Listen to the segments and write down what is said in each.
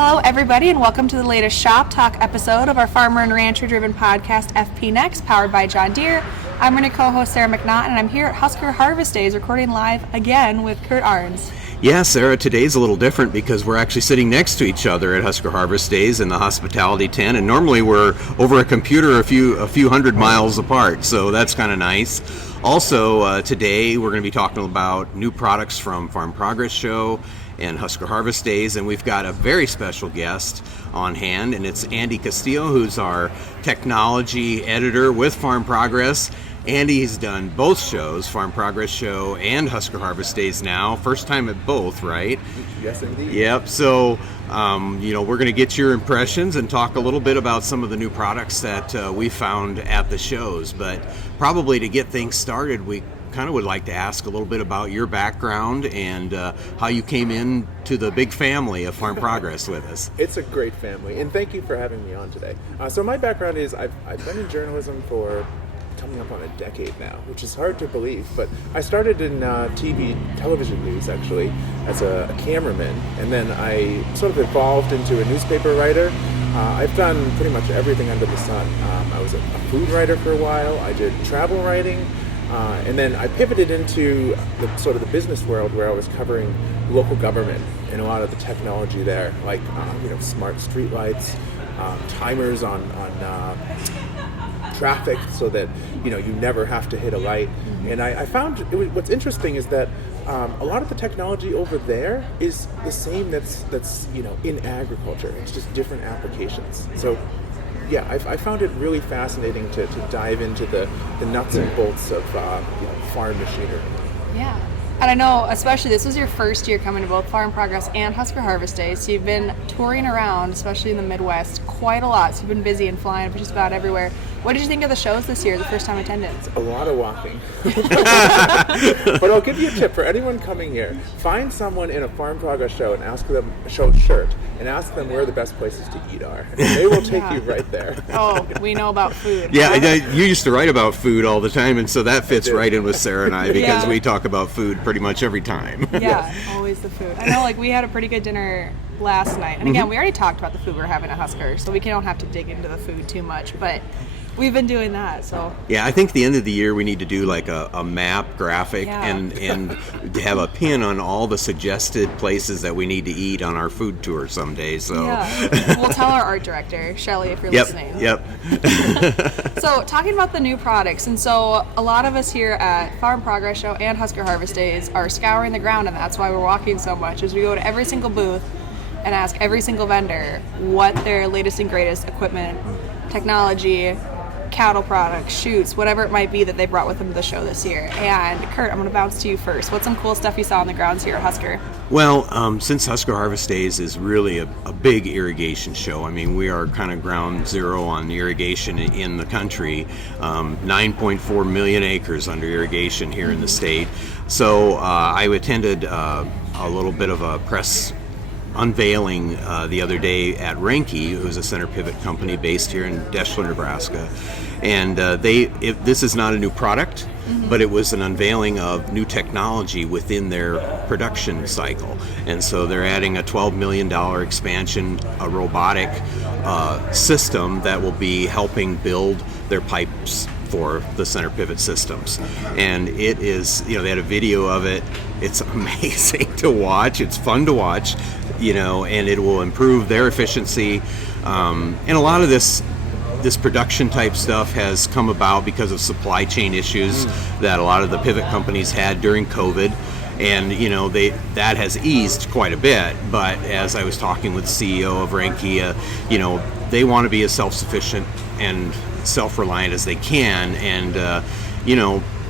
Hello, everybody, and welcome to the latest Shop Talk episode of our Farmer and Rancher-driven podcast, FP Next, powered by John Deere. I'm going to co-host Sarah McNaught, and I'm here at Husker Harvest Days recording live again with Kurt Arns. Yeah, Sarah, today's a little different because we're actually sitting next to each other at Husker Harvest Days in the hospitality tent, and normally we're over a computer a few hundred miles apart, so that's kind of nice. Also, today we're going to be talking about new products from Farm Progress Show and Husker Harvest Days, and we've got a very special guest on hand, and it's Andy Castillo, who's our technology editor with Farm Progress. Andy's done both shows, Farm Progress Show and Husker Harvest Days now. First time at both, right? Yes, indeed. Yep. So, we're going to get your impressions and talk a little bit about some of the new products that we found at the shows. But probably to get things started, we kind of would like to ask a little bit about your background and how you came in to the big family of Farm Progress with us. It's a great family, and thank you for having me on today. So my background is I've been in journalism for coming up on a decade now, which is hard to believe, but I started in television news actually as a cameraman, and then I sort of evolved into a newspaper writer. I've done pretty much everything under the sun. I was a food writer for a while. I did travel writing. And then I pivoted into the business world where I was covering local government and a lot of the technology there, like smart streetlights, timers on traffic so that you never have to hit a light. And I found what's interesting is that a lot of the technology over there is the same that's in agriculture. It's just different applications. So yeah, I found it really fascinating to dive into the nuts and bolts of farm machinery. Yeah. And I know, especially this was your first year coming to both Farm Progress and Husker Harvest Days, so you've been touring around, especially in the Midwest, quite a lot. So you've been busy and flying just about everywhere. What did you think of the shows this year, the first time attendance? A lot of walking. But I'll give you a tip for anyone coming here. Find someone in a Farm Progress show and ask them, show shirt, and ask them where the best places to eat are. And they will take you right there. Oh, we know about food. Yeah, you used to write about food all the time, and so that fits right in with Sarah and I because we talk about food pretty much every time. Yeah, always the food. I know, we had a pretty good dinner last night. And again, we already talked about the food we're having at Husker, so we don't have to dig into the food too much, but we've been doing that, so. Yeah, I think the end of the year we need to do like a map graphic and have a pin on all the suggested places that we need to eat on our food tour someday. So we'll tell our art director, Shelly, if you're listening. Yep. So talking about the new products, and so a lot of us here at Farm Progress Show and Husker Harvest Days are scouring the ground, and that's why we're walking so much, is we go to every single booth and ask every single vendor what their latest and greatest equipment, technology, cattle products, shoots, whatever it might be that they brought with them to the show this year. And Kurt, I'm going to bounce to you first. What's some cool stuff you saw on the grounds here at Husker? Well, since Husker Harvest Days is really a big irrigation show, I mean, we are kind of ground zero on irrigation in the country, 9.4 million acres under irrigation here in the state. So I attended a little bit of a press unveiling the other day at Renke, who's a center pivot company based here in Deschler, Nebraska. And this is not a new product, but it was an unveiling of new technology within their production cycle. And so they're adding a $12 million expansion, a robotic system that will be helping build their pipes for the center pivot systems. And it is, they had a video of it. It's amazing to watch. It's fun to watch, and it will improve their efficiency. And a lot of this production type stuff has come about because of supply chain issues that a lot of the pivot companies had during COVID. And, that has eased quite a bit. But as I was talking with the CEO of Renke, they want to be as self-sufficient and self-reliant as they can and,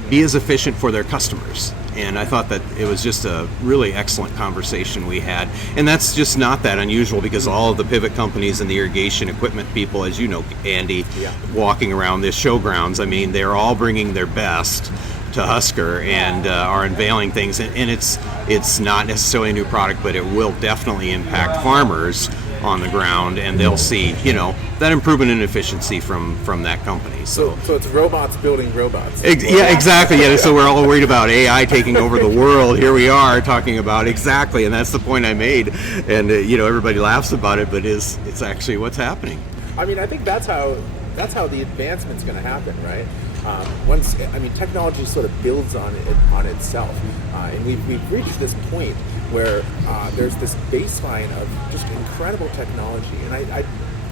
be as efficient for their customers. And I thought that it was just a really excellent conversation we had. And that's just not that unusual because all of the pivot companies and the irrigation equipment people, as you know, Andy, walking around this showgrounds, I mean, they're all bringing their best to Husker and are unveiling things. And it's not necessarily a new product, but it will definitely impact farmers on the ground, and they'll see, that improvement in efficiency from that company. So it's robots building robots. Yeah, exactly. Yeah, so we're all worried about AI taking over the world. Here we are talking about exactly, and that's the point I made. And everybody laughs about it, but it's actually what's happening. I mean, I think that's how the advancement's going to happen, right? Technology sort of builds on itself, and we've reached this point where there's this baseline of just incredible technology, and I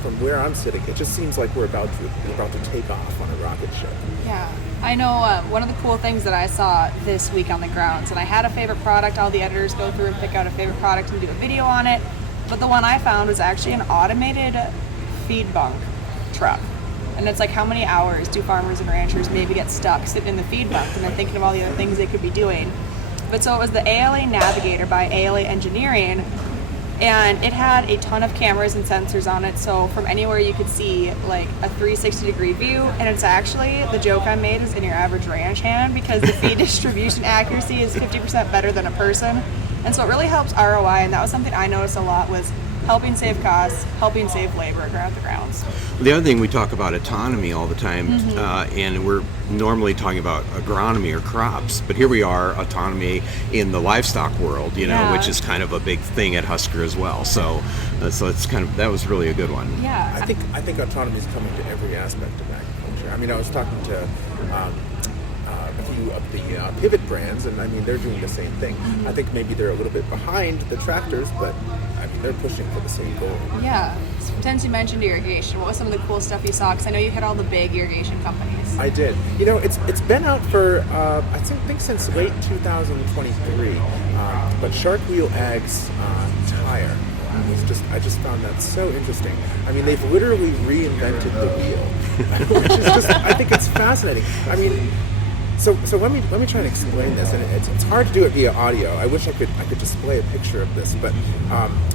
from where I'm sitting, it just seems like we're about to take off on a rocket ship. Yeah, I know one of the cool things that I saw this week on the grounds, and I had a favorite product. All the editors go through and pick out a favorite product and do a video on it, but the one I found was actually an automated feed bunk truck. And it's like, how many hours do farmers and ranchers maybe get stuck sitting in the feed bunk and they're thinking of all the other things they could be doing? But so it was the ALA Navigator by ALA Engineering, and it had a ton of cameras and sensors on it, so from anywhere you could see like a 360-degree view. And it's actually, the joke I made is in your average ranch hand, because the feed distribution accuracy is 50% better than a person. And so it really helps ROI, and that was something I noticed a lot, was helping save costs, helping save labor around the grounds. The other thing, we talk about autonomy all the time, and we're normally talking about agronomy or crops, but here we are, autonomy in the livestock world, which is kind of a big thing at Husker as well. So it's that was really a good one. Yeah, I think autonomy is coming to every aspect of agriculture. I mean, I was talking to a few of the pivot brands, and I mean, they're doing the same thing. I think maybe they're a little bit behind the tractors, but I mean, they're pushing for the same goal. Yeah. Since you mentioned irrigation, what was some of the cool stuff you saw? Because I know you hit all the big irrigation companies. I did. It's been out for I think since late 2023. But Shark Wheel Ag's tire I just found that so interesting. I mean, they've literally reinvented the wheel, which is just, I think it's fascinating. I mean, so let me try and explain this, and it's hard to do it via audio. I wish I could display a picture of this, but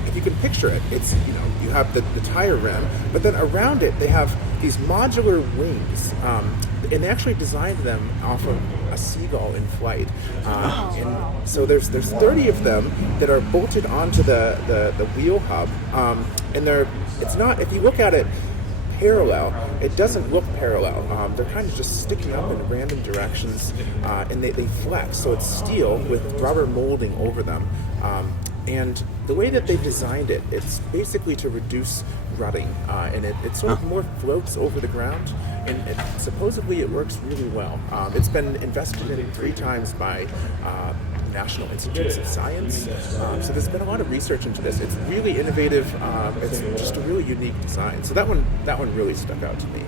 if you can picture it, it's you have the tire rim, but then around it they have these modular wings, and they actually designed them off of a seagull in flight. And so there's 30 of them that are bolted onto the wheel hub, and it's not, if you look at it parallel, it doesn't look parallel. They're kind of just sticking up in random directions, and they flex. So it's steel with rubber molding over them. And the way that they've designed it, it's basically to reduce rutting, and it sort of more floats over the ground, and supposedly it works really well. It's been invested in 3 times by National Institutes of Science, so there's been a lot of research into this. It's really innovative. It's just a really unique design. So that one really stuck out to me.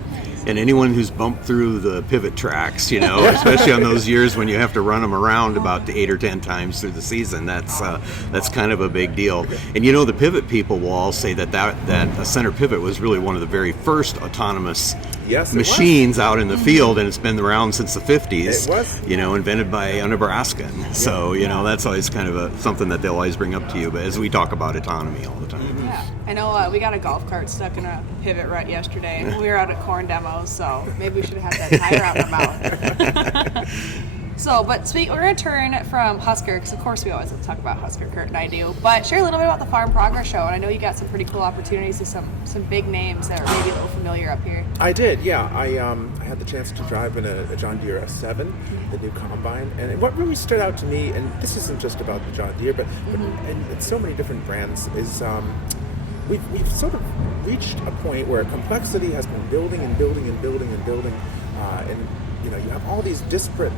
And anyone who's bumped through the pivot tracks, especially on those years when you have to run them around about 8 or 10 times through the season, that's kind of a big deal. And the pivot people will all say that a center pivot was really one of the very first autonomous machines out in the field, and it's been around since the 50s. It was, invented by a Nebraskan. So that's always kind of something that they'll always bring up to you. But as we talk about autonomy all the time. Yeah, I know we got a golf cart stuck in a pivot rut yesterday, and we were out at corn demos, so maybe we should have had that tire out in our mouth. So, but we're going to turn from Husker, because of course we always talk about Husker, Kurt and I do, but share a little bit about the Farm Progress Show. And I know you got some pretty cool opportunities with some big names that are maybe a little familiar up here. I did, yeah. I had the chance to drive in a John Deere S7, the new combine, and what really stood out to me, and this isn't just about the John Deere, but and so many different brands, is we've sort of reached a point where complexity has been building and building and building and building, and you have all these disparate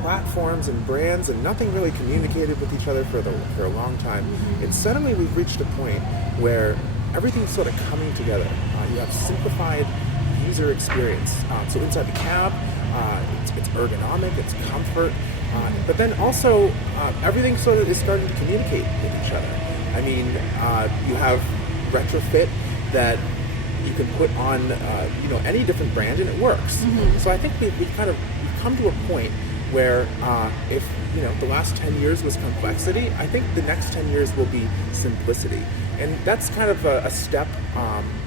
platforms and brands, and nothing really communicated with each other for a long time. And suddenly we've reached a point where everything's sort of coming together. You have simplified user experience. So inside the cab, it's ergonomic, it's comfort, but then also everything sort of is starting to communicate with each other. I mean, you have retrofit that you can put on any different brand, and it works. So I think we've come to a point where if the last 10 years was complexity, I think the next 10 years will be simplicity, and that's kind of a step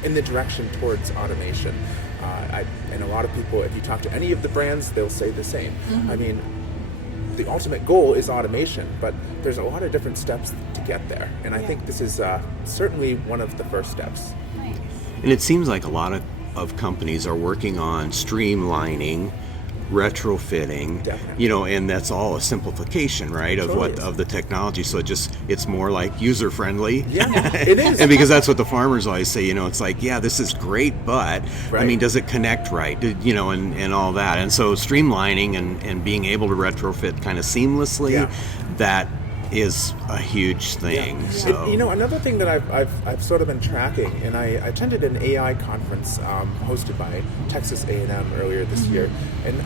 in the direction towards automation. And a lot of people, if you talk to any of the brands, they'll say the same. I mean, the ultimate goal is automation, but there's a lot of different steps to get there. And I think this is certainly one of the first steps. Nice. And it seems like a lot of companies are working on streamlining, retrofitting, Definitely. and that's all a simplification, right, of Totally is. of the technology. So it's more like user friendly. Yeah, it is. And because that's what the farmers always say, it's like, yeah, this is great, but I Right. mean, does it connect right? And all that. And so streamlining and being able to retrofit kind of seamlessly, Yeah. that is a huge thing. Yeah. So And, another thing that I've sort of been tracking, and I attended an AI conference hosted by Texas A&M earlier this year, and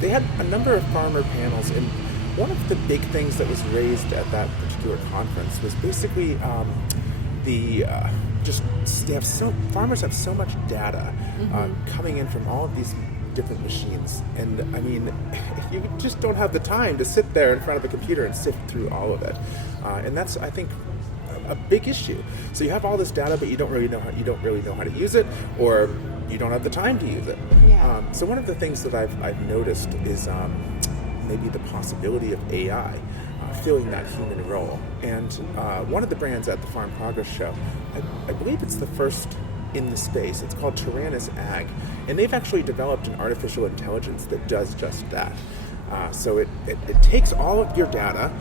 they had a number of farmer panels, and one of the big things that was raised at that particular conference was basically farmers have so much data coming in from all of these different machines, and I mean, you just don't have the time to sit there in front of a computer and sift through all of it, and that's, I think, a big issue. So you have all this data, but you don't really know how to use it, or you don't have the time to use it. Yeah. So one of the things that I've noticed is maybe the possibility of AI filling that human role. And one of the brands at the Farm Progress Show, I believe it's the first in the space. It's called Tyrannus Ag, and they've actually developed an artificial intelligence that does just that. So it takes all of your data,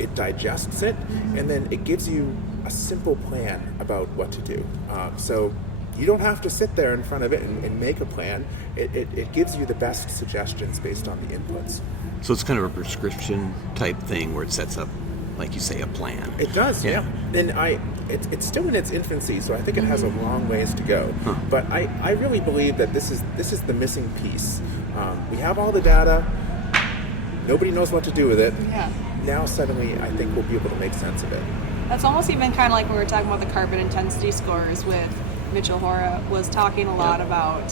it digests it, and then it gives you a simple plan about what to do. So you don't have to sit there in front of it and make a plan. It gives you the best suggestions based on the inputs. So it's kind of a prescription type thing where it sets up, like you say, a plan. It does, yeah. And it's still in its infancy, so I think it has a long ways to go. Huh. But I really believe that this is the missing piece. We have all the data. Nobody knows what to do with it. Yeah. Now suddenly, I think we'll be able to make sense of it. That's almost even kind of like when we were talking about the carbon intensity scores with Mitchell Hora, was talking a lot about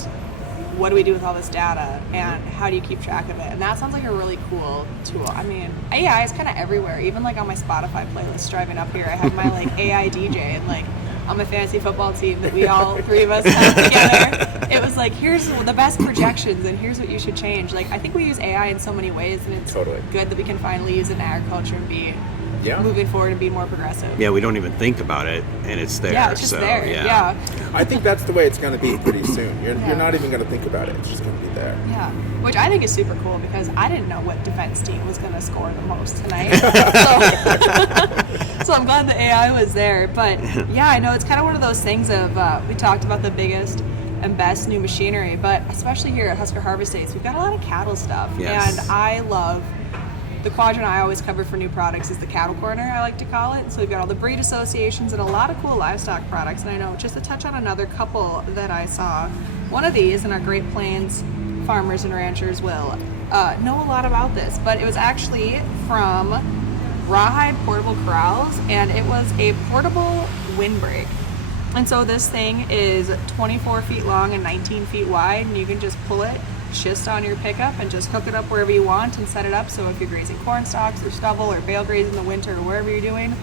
what do we do with all this data and how do you keep track of it, and that sounds like a really cool tool. I mean, AI is kind of everywhere. Even like on my Spotify playlist driving up here, I have my like AI DJ, and like on my fantasy football team that we all three of us have together, it was like, here's the best projections and here's what you should change. Like, I think we use AI in so many ways, and it's Totally. good that we can finally use it in agriculture and be Yeah. moving forward and be more progressive. Yeah, we don't even think about it, and it's there. Yeah, it's just so, there. Yeah. I think that's the way it's going to be pretty soon. You're Yeah. not even going to think about it. It's just going to be there. Yeah, which I think is super cool because I didn't know what defense team was going to score the most tonight. So I'm glad the AI was there. But yeah, I know it's kind of one of those things of, we talked about the biggest and best new machinery, but especially here at Husker Harvest Days, we've got a lot of cattle stuff. Yes. And I love the quadrant I always cover for new products is the cattle corner, I like to call it. So we've got all the breed associations and a lot of cool livestock products. And I know, just to touch on another couple that I saw, one of these, and our Great Plains farmers and ranchers will know a lot about this, but it was actually from Rawhide Portable Corrals, and it was a portable windbreak. And so this thing is 24 feet long and 19 feet wide, and you can just pull it just on your pickup and just hook it up wherever you want and set it up. So if you're grazing corn stalks or stubble or bale grazing in the winter or wherever you're doing,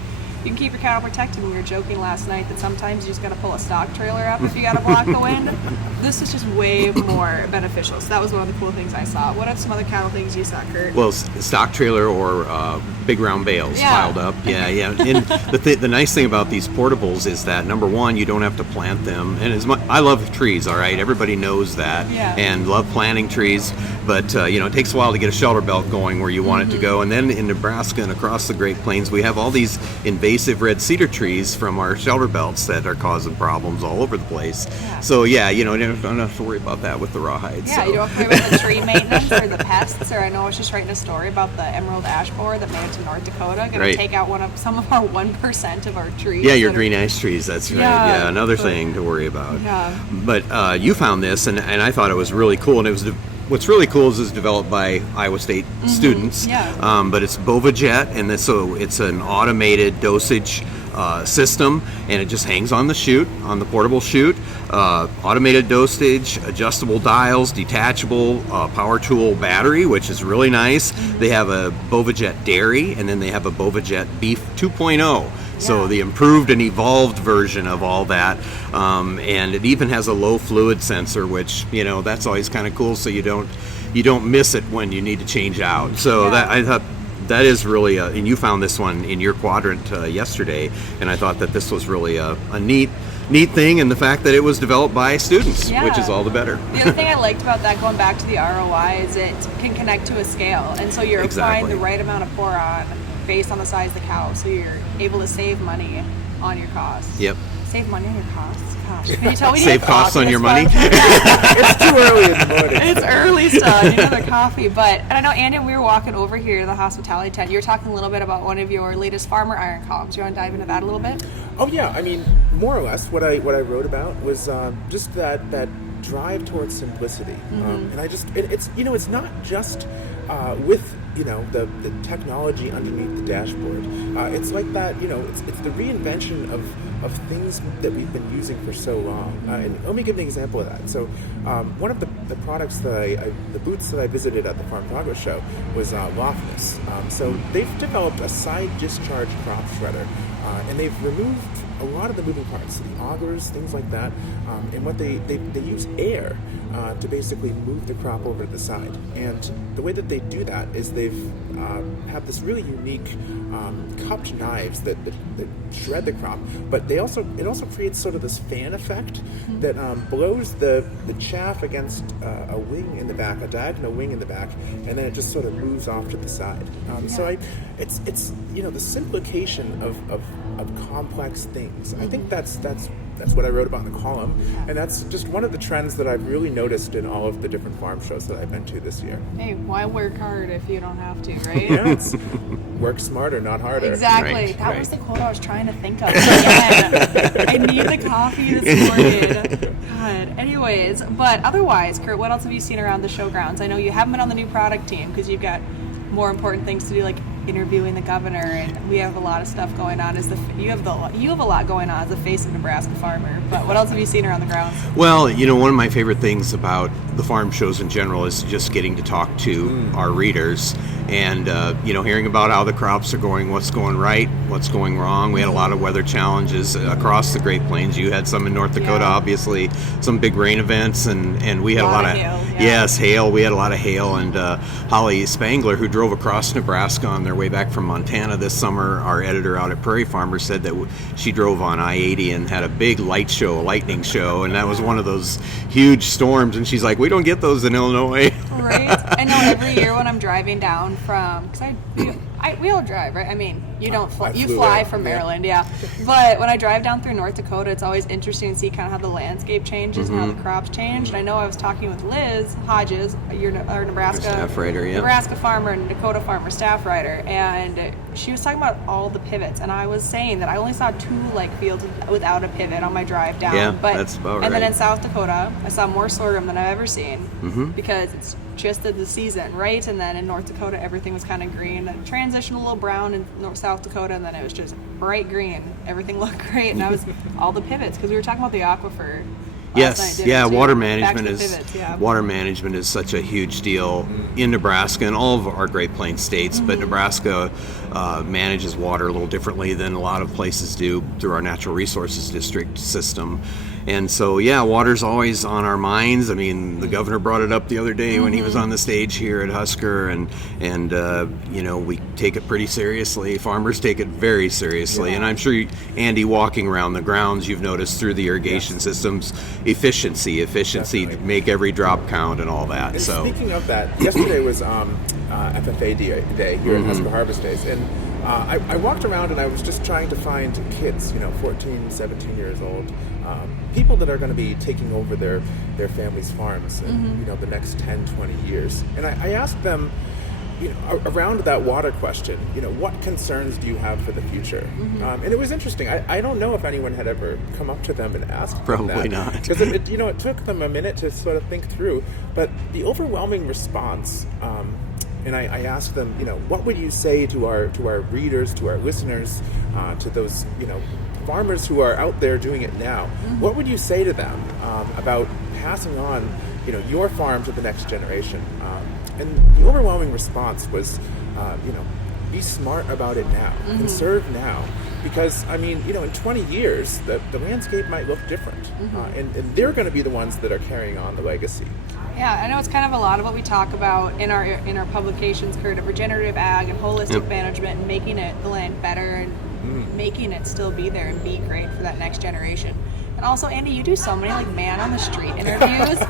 you can keep your cattle protected. We were joking last night that sometimes you just gotta pull a stock trailer up if you gotta block the wind. This is just way more beneficial. So that was one of the cool things I saw. What are some other cattle things you saw, Kurt? Well, stock trailer or big round bales Yeah. piled up. Yeah. And the nice thing about these portables is that, number one, you don't have to plant them. And I love trees, all right? Everybody knows that. Yeah. And love planting trees. But, it takes a while to get a shelter belt going where you want it to go. And then in Nebraska and across the Great Plains, we have all these invasive red cedar trees from our shelter belts that are causing problems all over the place. Yeah. So, you don't have to worry about that with the rawhide. Yeah, so. you don't have to worry about the tree maintenance or the pests. Or I know I was just writing a story about the emerald ash borer that made it to North Dakota, going to Right. take out some of our 1% of our trees. Yeah, your that are- green ice trees, that's right. Yeah, Yeah, another but- thing to worry about. Yeah. But you found this, and I thought it was really cool. And it was what's really cool is it's developed by Iowa State students. Yeah. But it's BovaJet, and so it's an automated dosage system, and it just hangs on the chute, on the portable chute. Automated dosage, adjustable dials, detachable power tool battery, which is really nice. They have a BovaJet Dairy, and then they have a BovaJet Beef 2.0. So Yeah. the improved and evolved version of all that, and it even has a low fluid sensor, which that's always kind of cool. So you don't you don't miss it when you need to change out. So Yeah. that I thought that is really and you found this one in your quadrant yesterday, and I thought that this was really a neat thing, and the fact that it was developed by students, Yeah. which is all the better. The other thing I liked about that, going back to the ROI, is it can connect to a scale, and so you're applying Exactly. the right amount of boron based on the size of the cow, so you're able to save money on your costs. Yep. Save money on your costs. Gosh, can you tell we need Save a costs coffee? on your That's money? what- It's too early in the morning. It's early still. I need another coffee. But, and I know, Andy, we were walking over here to the hospitality tent. You were talking a little bit about one of your latest farmer iron columns. You want to dive into that a little bit? Oh yeah, I mean, more or less, what I wrote about was just that drive towards simplicity, and I just it's not just with the technology underneath the dashboard. It's like that, it's the reinvention of things that we've been using for so long. And let me give an example of that. So one of the products that the booths that I visited at the Farm Progress Show was Lofness. So they've developed a side discharge crop shredder, and they've removed a lot of the moving parts, the augers, things like that, and what they use air to basically move the crop over to the side. And the way that they do that is they've have this really unique cupped knives that shred the crop, but it also creates sort of this fan effect that blows the chaff against a wing in the back, a diagonal wing in the back, and then it just sort of moves off to the side. So it's the simplification of complex things. I think that's what I wrote about in the column, and that's just one of the trends that I've really noticed in all of the different farm shows that I've been to this year. Hey, why work hard if you don't have to, right? Yeah, it's work smarter, not harder. Exactly. Right, That was the right. quote I was trying to think of. Again, I need the coffee this morning. God. Anyways, but otherwise, Kurt, what else have you seen around the showgrounds? I know you haven't been on the new product team because you've got more important things to do, like interviewing the governor, and we have a lot of stuff going on. You have a lot going on as the face of Nebraska farmer. But what else have you seen around the grounds? Well, one of my favorite things about the farm shows in general is just getting to talk to our readers and, hearing about how the crops are going, what's going right, what's going wrong. We had a lot of weather challenges across the Great Plains. You had some in North Dakota, Yeah. obviously, some big rain events, and we had a lot of hail, yeah. yes, hail. We had a lot of hail, and Holly Spangler, who drove across Nebraska on their way back from Montana this summer, our editor out at Prairie Farmer, said that she drove on I-80 and had a big lightning show, and that was one of those huge storms, and she's like, we don't get those in Illinois. Right. I know every year when I'm driving down from, because we all drive, right? I mean, you don't fly, you flew fly in, from yeah. Maryland, yeah. But when I drive down through North Dakota, it's always interesting to see kind of how the landscape changes and how the crops change. And I know I was talking with Liz Hodges, our Nebraska Staff writer, yeah. Nebraska farmer and Dakota farmer staff writer, and she was talking about all the pivots, and I was saying that I only saw 2 fields without a pivot on my drive down. Yeah, but, that's about And then right. in South Dakota, I saw more sorghum than I've ever seen because it's just the season, right? And then in North Dakota, everything was kind of green. It transitioned a little brown in South Dakota, and then it was just bright green. Everything looked great, and I was all the pivots because we were talking about the aquifer. last night, Yes, didn't yeah, we? water Back to management the is pivots, yeah. water management is such a huge deal in Nebraska and all of our Great Plains states, but Nebraska manages water a little differently than a lot of places do through our natural resources district system. And so, yeah, water's always on our minds. I mean, the governor brought it up the other day when he was on the stage here at Husker, and we take it pretty seriously. Farmers take it very seriously, and I'm sure, Andy, walking around the grounds, you've noticed through the irrigation systems, efficiency, Definitely. make every drop count and all that. And So, speaking of that, yesterday was FFA Day here at Husker Harvest Days, and I walked around and I was just trying to find kids, 14, 17 years old, people that are going to be taking over their family's farms in the next 10, 20 years. And I asked them, around that water question, what concerns do you have for the future? And it was interesting. I don't know if anyone had ever come up to them and asked them Probably that. not. Because it took them a minute to sort of think through. But the overwhelming response, and I asked them, what would you say to our readers, to our listeners, to those, farmers who are out there doing it now? What would you say to them about passing on, your farm to the next generation? And the overwhelming response was, be smart about it now. Conserve now. Because, I mean, in 20 years, the landscape might look different. And they're going to be the ones that are carrying on the legacy. Yeah, I know it's kind of a lot of what we talk about in our publications, Kurt, of regenerative ag and holistic management and making the land better and making it still be there and be great for that next generation. And also, Andy, you do so many like man on the street interviews.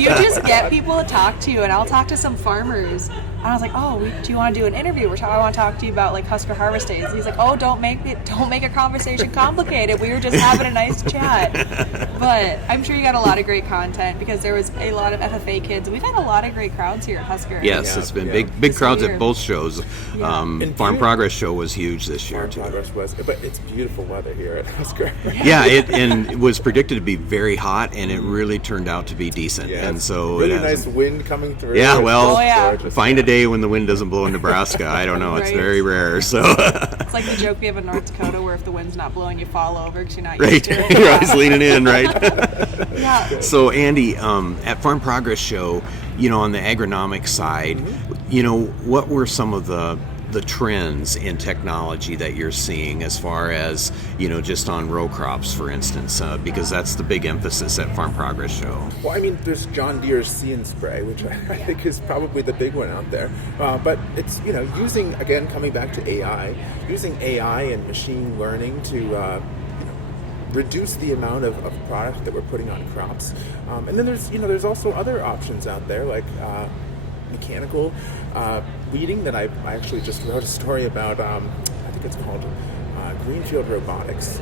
You just get people to talk to you, and I'll talk to some farmers. And I was like, "Oh, do you want to do an interview? I want to talk to you about like Husker Harvest Days." And he's like, "Oh, don't make a conversation complicated. We were just having a nice chat." But I'm sure you got a lot of great content because there was a lot of FFA kids. We've had a lot of great crowds here at Husker. Yes, it's been big crowds at both shows. Farm Progress show was huge this year too. Farm Progress was, but it's beautiful weather here at Husker. Yeah, it was predicted to be very hot, and it really turned out to be decent. Yeah, and so really nice wind coming through. Yeah, well, gorgeous. Find a day when the wind doesn't blow in Nebraska. I don't know. It's Right. very rare. So It's like the joke we have in North Dakota where if the wind's not blowing, you fall over because you're not used right, to it. you're always leaning in, right? Yeah. So Andy, at Farm Progress Show, on the agronomic side, what were some of the trends in technology that you're seeing as far as, just on row crops, for instance, because that's the big emphasis at Farm Progress Show. Well, I mean, there's John Deere's See and Spray, which I think is probably the big one out there. But it's, using, again, coming back to AI, using AI and machine learning to reduce the amount of product that we're putting on crops. And then there's also other options out there like mechanical weeding that I actually just wrote a story about. I think it's called Greenfield Robotics.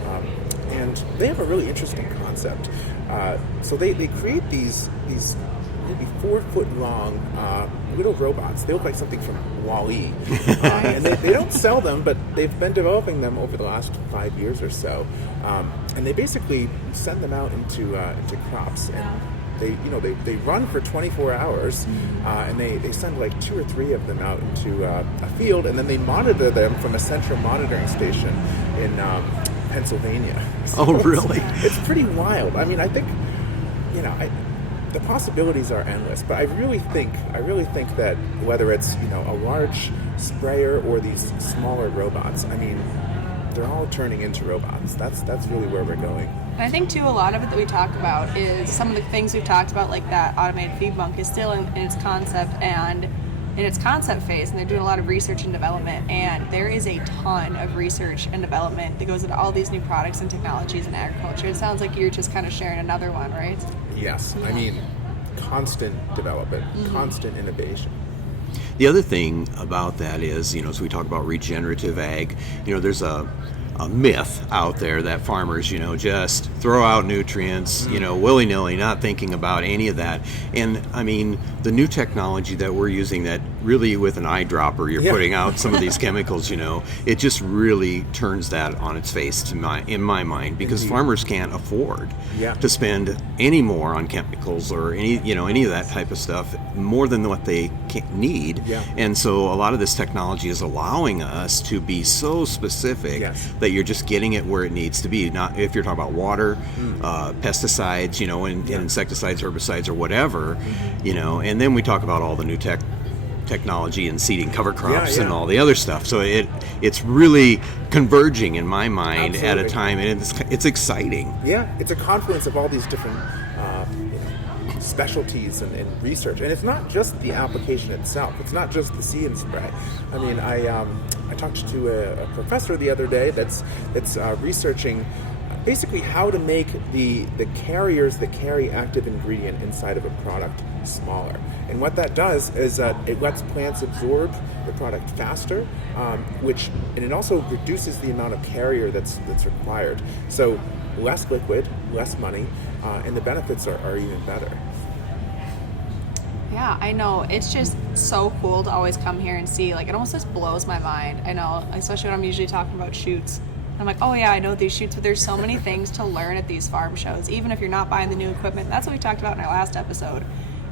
And they have a really interesting concept. So they create these maybe 4-foot long little robots. They look like something from Wall-E. And they don't sell them, but they've been developing them over the last 5 years or so. And they basically send them out into crops, and they run for 24 hours, and they send like 2 or 3 of them out into a field, and then they monitor them from a central monitoring station in Pennsylvania. So Oh, really? It's pretty wild. I mean, I think, the possibilities are endless, but I really think that whether it's, a large sprayer or these smaller robots, I mean, they're all turning into robots. That's really where we're going. And I think too, a lot of it that we talk about is some of the things we've talked about, like that automated feed bunk is still in its concept and in its concept phase, and they're doing a lot of research and development, and there is a ton of research and development that goes into all these new products and technologies in agriculture. It sounds like you're just kind of sharing another one, right? Yes, I mean, constant development, constant innovation. The other thing about that is, as we talk about regenerative ag, there's a myth out there that farmers, just throw out nutrients, willy-nilly, not thinking about any of that. And I mean, the new technology that we're using, that really with an eyedropper, you're putting out some of these chemicals, it just really turns that on its face in my mind, because farmers can't afford to spend any more on chemicals or any of that type of stuff, more than what they need. And so a lot of this technology is allowing us to be so specific that you're just getting it where it needs to be. Not if you're talking about water, pesticides, and insecticides, herbicides, or whatever, and then we talk about all the new technology and seeding cover crops and all the other stuff. So it's really converging in my mind at a time, and it's exciting. Yeah, it's a confluence of all these different specialties and research, and it's not just the application itself. It's not just the See and Spray. I mean, I talked to a professor the other day that's researching basically how to make the carriers that carry active ingredient inside of a product smaller. And what that does is it lets plants absorb the product faster, and it also reduces the amount of carrier that's required. So less liquid, less money, and the benefits are even better. Yeah, I know. It's just so cool to always come here and see. Like, it almost just blows my mind. I know, especially when I'm usually talking about shoots. I'm like, oh yeah, I know these shoots, but there's so many things to learn at these farm shows, even if you're not buying the new equipment. That's what we talked about in our last episode.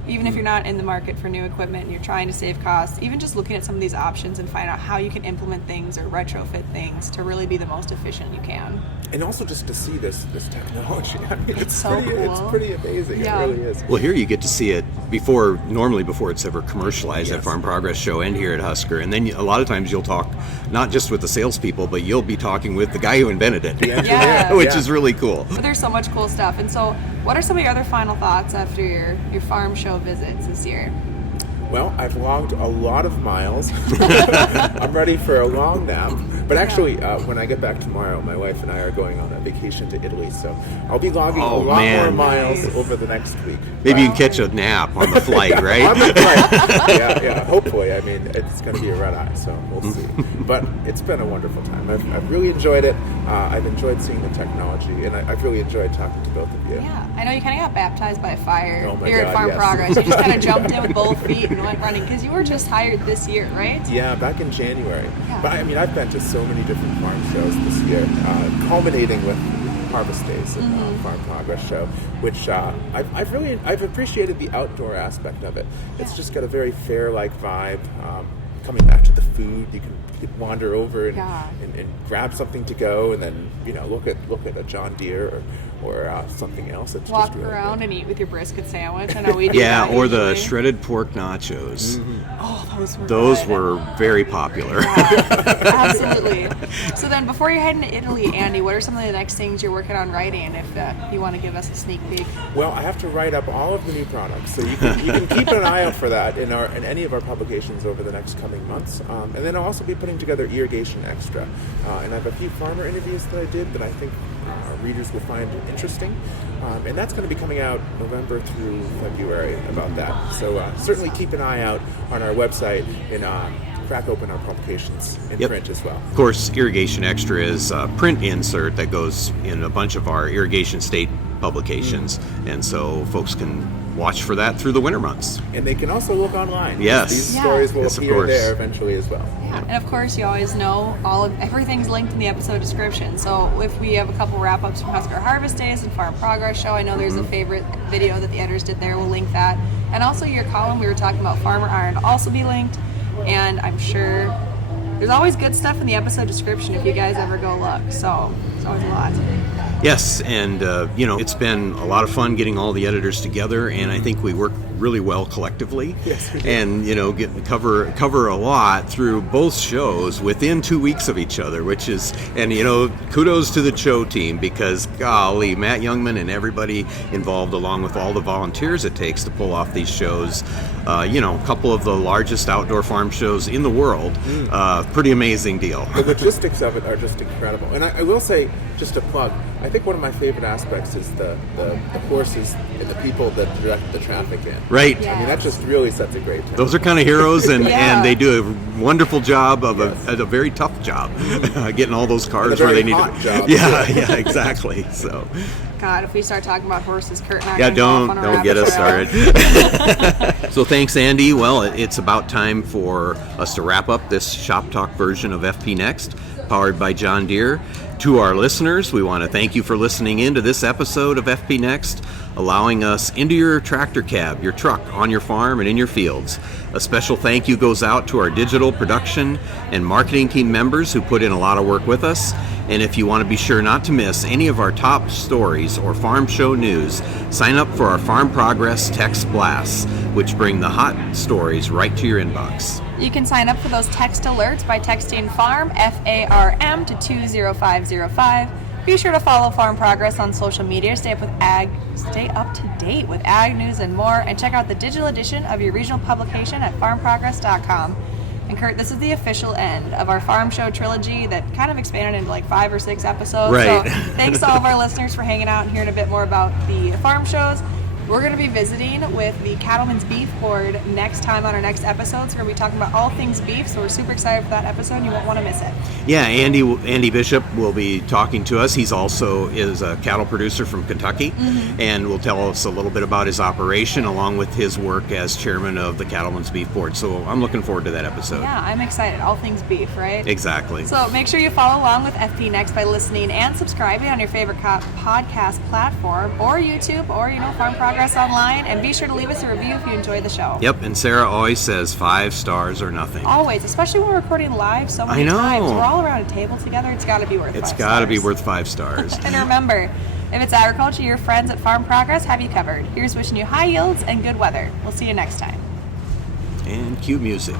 Even if you're not in the market for new equipment and you're trying to save costs, even just looking at some of these options and find out how you can implement things or retrofit things to really be the most efficient you can. And also just to see this technology. I mean, it's so pretty, cool. It's pretty amazing. Yeah. It really is. Well, here you get to see it normally before it's ever commercialized at Farm Progress Show and here at Husker. And then a lot of times you'll talk not just with the salespeople, but you'll be talking with the guy who invented it, Yeah. which is really cool. But there's so much cool stuff. And so what are some of your other final thoughts after your farm show visits this year? Well, I've logged a lot of miles. I'm ready for a long nap. But actually, when I get back tomorrow, my wife and I are going on a vacation to Italy, so I'll be logging a lot more miles over the next week. Maybe you can catch a nap on the flight, right? On the flight. Yeah. Hopefully. I mean, it's going to be a red eye, so we'll see. But it's been a wonderful time. I've really enjoyed it. I've enjoyed seeing the technology, and I've really enjoyed talking to both of you. Yeah, I know you kind of got baptized by fire here at Farm Progress. You just kind of jumped in with both feet and went running because you were just hired this year, right? Yeah, back in January. Yeah. But I mean, I've been to so many different farm shows this year, culminating with Harvest Days and Farm Progress Show, which I've appreciated the outdoor aspect of it. It's just got a very fair-like vibe. Coming back to the food, you can wander over and grab something to go, and then look at a John Deere or something else. It's Walk just really around good. and eat with your brisket sandwich. I know we do. Yeah, that or the usually. shredded pork nachos. Oh, Those good. were very popular. Absolutely. So then, before you're heading to Italy, Andy, what are some of the next things you're working on writing? If you want to give us a sneak peek. Well, I have to write up all of the new products, so you can keep an eye out for that in any of our publications over the next coming months. And then I'll also be putting together Irrigation Extra, and I have a few farmer interviews that I did that I think our readers will find interesting, and that's going to be coming out November through February about that. So certainly keep an eye out on our website and crack open our publications in print as well. Of course, Irrigation Extra is a print insert that goes in a bunch of our Irrigation State publications, and so folks can watch for that through the winter months. And they can also look online. Yes. These stories will Yes, of appear course. there eventually as well. Yeah, and of course, you always know everything's linked in the episode description. So if we have a couple wrap-ups from Husker Harvest Days and Farm Progress Show, I know there's a favorite video that the editors did there. We'll link that. And also your column we were talking about, Farmer Iron, will also be linked. And I'm sure there's always good stuff in the episode description if you guys ever go look. So it's always a lot. Yes, and it's been a lot of fun getting all the editors together, and I think we work really well collectively. Yes, we do. And cover a lot through both shows within 2 weeks of each other, which is, and kudos to the show team, because golly, Matt Youngman and everybody involved, along with all the volunteers it takes to pull off these shows. A couple of the largest outdoor farm shows in the world. Pretty amazing deal. The logistics of it are just incredible. And I will say, just a plug, I think one of my favorite aspects is the horses and the people that direct the traffic in. Right. Yeah. I mean, that just really sets a great tone. Those are kind of heroes, and, Yeah. and they do a wonderful job of a very tough job, getting all those cars And a where they very need hot to. job. Yeah, exactly. So, God, if we start talking about horses, Kurt and I are yeah, gonna go off on a don't get rabbit us trail. started. So thanks, Andy. Well, it's about time for us to wrap up this Shop Talk version of FP Next, powered by John Deere. To our listeners, we want to thank you for listening in to this episode of FP Next, allowing us into your tractor cab, your truck, on your farm, and in your fields. A special thank you goes out to our digital production and marketing team members who put in a lot of work with us. And if you want to be sure not to miss any of our top stories or farm show news, sign up for our Farm Progress Text Blasts, which bring the hot stories right to your inbox. You can sign up for those text alerts by texting FARM, F-A-R-M, to 20505. Be sure to follow Farm Progress on social media, stay up to date with ag news and more, and check out the digital edition of your regional publication at farmprogress.com. And Kurt, this is the official end of our Farm Show trilogy that kind of expanded into like 5 or 6 episodes. Right. So thanks to all of our listeners for hanging out and hearing a bit more about the farm shows. We're going to be visiting with the Cattlemen's Beef Board next time on our next episode. So we're going to be talking about all things beef. So we're super excited for that episode. You won't want to miss it. Yeah, Andy Bishop will be talking to us. He's also is a cattle producer from Kentucky, and will tell us a little bit about his operation along with his work as chairman of the Cattlemen's Beef Board. So I'm looking forward to that episode. Yeah, I'm excited. All things beef, right? Exactly. So make sure you follow along with FP Next by listening and subscribing on your favorite podcast platform or YouTube or, Farm Progress Progress online, and be sure to leave us a review if you enjoy the show. Yep, and Sarah always says 5 stars or nothing. Always, especially when we're recording live so many I know. times. We're all around a table together. It's got to be worth 5 It's stars. got to be worth 5 stars. And remember, if it's agriculture, your friends at Farm Progress have you covered. Here's wishing you high yields and good weather. We'll see you next time. And cue music.